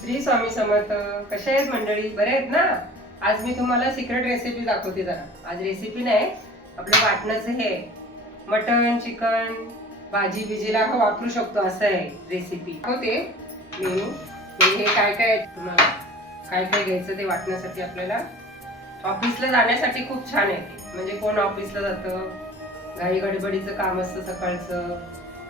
श्री स्वामी समर्थ. कशा आहेत मंडळी? बरे आहेत ना? आज मी तुम्हाला सिक्रेट रेसिपी दाखवते. जरा आज रेसिपी नाही, आपलं वाटणाचं हे मटन चिकन भाजी बिजीला वापरू शकतो असं आहे रेसिपी. दाखवते मेनू. हे काय काय तुम्हाला काय काय घ्यायचं ते वाटण्यासाठी. आपल्याला ऑफिसला जाण्यासाठी खूप छान आहे. म्हणजे कोण ऑफिसला जातं, घाई गडबडीचं काम असतं सकाळचं,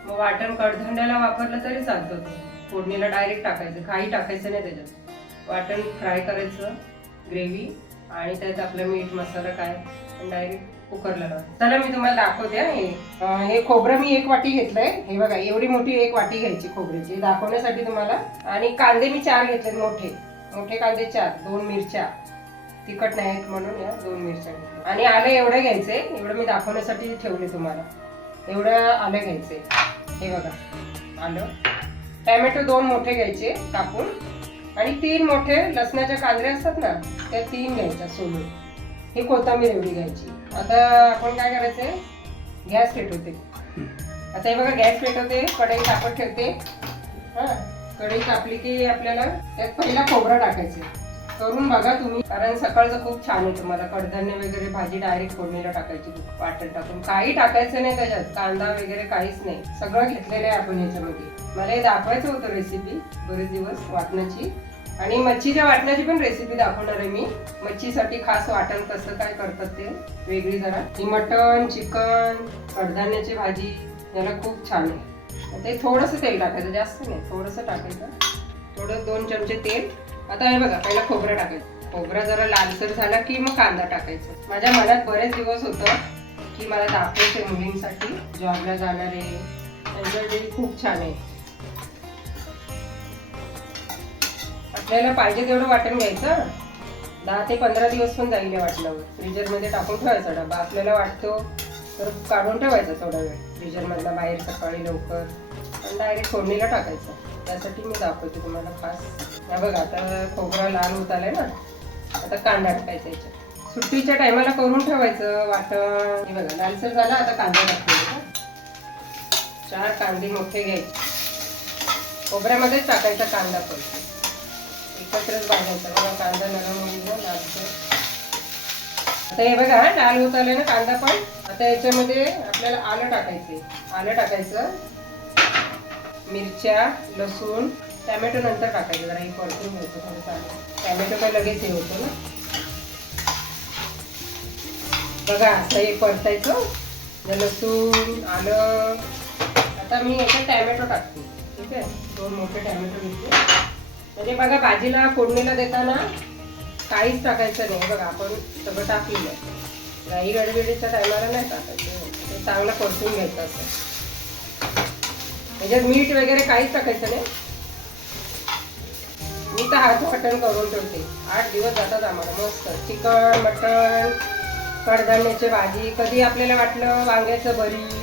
मग वाटण कडधान्याला वापरलं तरी चालतं. ते फोडणीला डायरेक्ट टाकायचं, काही टाकायचं नाही त्याच्यात. वाटण फ्राय करायचं ग्रेव्ही आणि त्यात आपलं मीठ मसाला काय डायरेक्ट कुकरला लावायचं. चला मी तुम्हाला दाखवते. हे खोबरं मी 1 वाटी घेतलंय. हे बघा एवढी मोठी 1 वाटी घ्यायची खोबऱ्याची दाखवण्यासाठी तुम्हाला. आणि कांदे मी 4 घेतले, मोठे मोठे कांदे 4, 2 मिरच्या तिखट नाहीत म्हणून या 2 मिरच्या. आणि आलं एवढं घ्यायचंय. एवढं मी दाखवण्यासाठी ठेवले तुम्हाला. एवढं आलं घ्यायचंय. हे बघा आलं. टॅमॅटो 2 मोठे घ्यायचे कापून. आणि 3 मोठे लसणाच्या कांद्रे असतात ना, त्या 3 घ्यायच्या सोलून. ही कोथिंबीर एवढी घ्यायची. आता आपण काय करायचंय, गॅस पेटवते. आता हे बघा गॅस पेटवते, कढई तापत ठेवते. हा, कढई तापली की आपल्याला त्यात पहिला खोबरं टाकायचं. करून बघा तुम्ही, कारण सकाळचं खूप छान आहे. तुम्हाला कडधान्य वगैरे भाजी डायरेक्ट फोडणीला टाकायची, वाटण टाकून. काही टाकायचं नाही त्याच्यात, कांदा वगैरे काहीच नाही. सगळं घेतलेलं आहे आपण याच्यामध्ये. मला हे दाखवायचं होतं रेसिपी बरेच दिवस वाटणाची. आणि मच्छीच्या वाटणाची पण रेसिपी दाखवणार आहे मी. मच्छीसाठी खास वाटण कसं काय करतात ते वेगळी जरा. ही मटन चिकन कडधान्याची भाजी याला खूप छान आहे. ते थोडंसं तेल टाकायचं, जास्त नाही, थोडंसं टाकायचं. थोडं 2 चमचे तेल. आता हे बघा पहिला खोबरं टाकायचं. खोबरा जरा लालसर झाला की मग कांदा टाकायचा. माझ्या मनात बरेच दिवस होतं की मला दाखवायचं मुलींसाठी, जॉबला जाणारे त्यांच्यासाठी खूप छान आहे. आपल्याला पाहिजे तेवढं वाटण घ्यायचं. 10 ते 15 दिवस पण जाईल वाटणावर. फ्रीजरमध्ये टाकून ठेवायचा डबा. आपल्याला वाटतो तर काढून ठेवायचा थोडा वेळ फ्रीजरमधला बाहेर, सकाळी लवकर आणि डायरेक्ट फोडणीला टाकायचं. त्यासाठी मी दाखवते तुम्हाला खास. हा बघा आता खोबरा लाल होत आलाय ना. आता कांदा टाकायचा याच्यात. सुट्टीच्या टायमाला करून ठेवायचं वाटण. हे बघा लालसर झाला, आता कांदा टाकायचा. 4 कांदे मोठे घ्यायचे. खोबऱ्यामध्येच टाकायचा कांदा पण एकत्रच भाजायचा. बघा कांदा नरम होईल लालसर. आता हे बघा लाल होत आले ना कांदा पण. आता याच्यामध्ये आपल्याला आलं टाकायचंय. आलं टाकायचं, मिरच्या लसूण टॅमॅटो नंतर टाकायचं. जरा हे परतून घ्यायचं थोडंसं. टॅमॅटो काय लगेच हे होतो ना. बघा असं हे परतायचं. लसूण आलं. आता मी याच्यात टॅमॅटो टाकते. ठीक आहे, 2 मोठे टॅमॅटो घेतले. म्हणजे बघा भाजीला फोडणीला देताना काहीच टाकायचं नाही. बघा आपण सगळं टाकलेलं आहे. घाई गडबडीच्या टायमाला नाही टाकायचं. ते चांगलं परतून घ्यायचं असं. त्याच्यात मीठ वगैरे काहीच टाकायचं नाही. मी तर हात वाटण करून ठेवते. 8 दिवस जातात आम्हाला मस्त. चिकन मटन कडधान्याची भाजी. कधी आपल्याला वाटलं वांग्याचं भरीत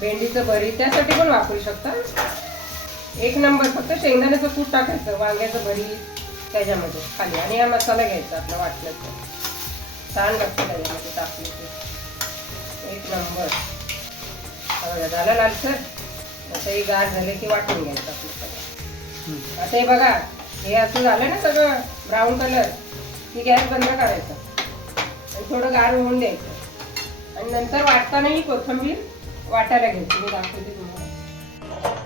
भेंडीचं भरीत त्यासाठी पण वापरू शकता. 1 नंबर. फक्त शेंगदाण्याचं कूट टाकायचं वांग्याचं भरीत त्याच्यामध्ये खाली. आणि हा मसाला घ्यायचा आपला वाटण्याचा. छान लागतं त्याच्यामध्ये टाकले ते 1 नंबर. बघा झालं लालसर. आता हे गार झाले की वाटून घ्यायचं आपलं सगळं. आता हे बघा हे असं झालं ना सगळं ब्राऊन कलर की गॅस बंद करायचा आणि थोडं गार होऊन द्यायचं. आणि नंतर वाटताना ही कोथिंबीर वाटायला घ्यायची. मी दाखवते तुम्हाला.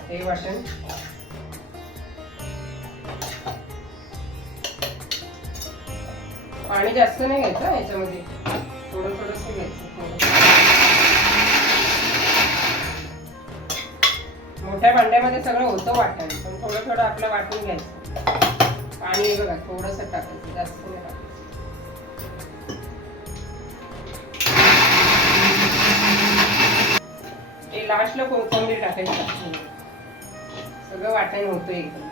हे वाटण पाणी जास्त नाही घ्यायचं याच्यामध्ये, थोडं थोडंसं घ्यायचं. मोठ्या भांड्यामध्ये सगळं होतं वाटण, पण थोडं थोडं आपलं वाटून घ्यायचं. पाणी बघा थोडंसं टाकायचं, जास्त नाही टाकायचं. हे लास्टला कोथिंबीर टाकायची. सगळं वाटण होतं एकदम.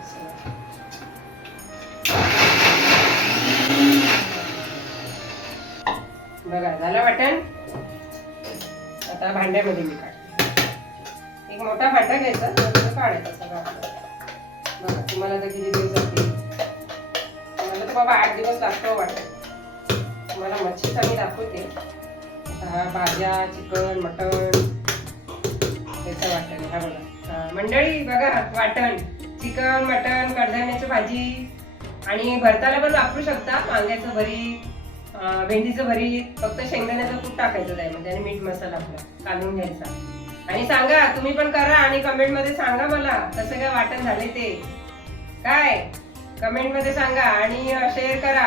बघा झालं वाटण. आता भांड्यामध्ये मी काढते. एक मोठा भांडा घ्यायचा, त्याचं काढायचं सगळं. बघा तुम्हाला तर किती दिवस जातील. मला तर बाबा 8 दिवस लागतो वाटण. तुम्हाला मच्छीचा मी दाखवते. हा भाज्या चिकन मटन त्याचं वाटण. हा बघा मंडळी बघा वाटण चिकन, मटन, कडधान्याची भाजी आणि भरताला पण वापरू शकता. वांग्याचं भरीत, भेंडीचं भरीत, फक्त शेंगदाण्याचं कूट टाकायचं त्यामध्ये आणि मीठ मसाला आपला काढून घ्यायचा. आणि सांगा, तुम्ही पण करा आणि कमेंट मध्ये सांगा मला कसं काय वाटण झाले ते. काय कमेंट मध्ये सांगा आणि शेअर करा.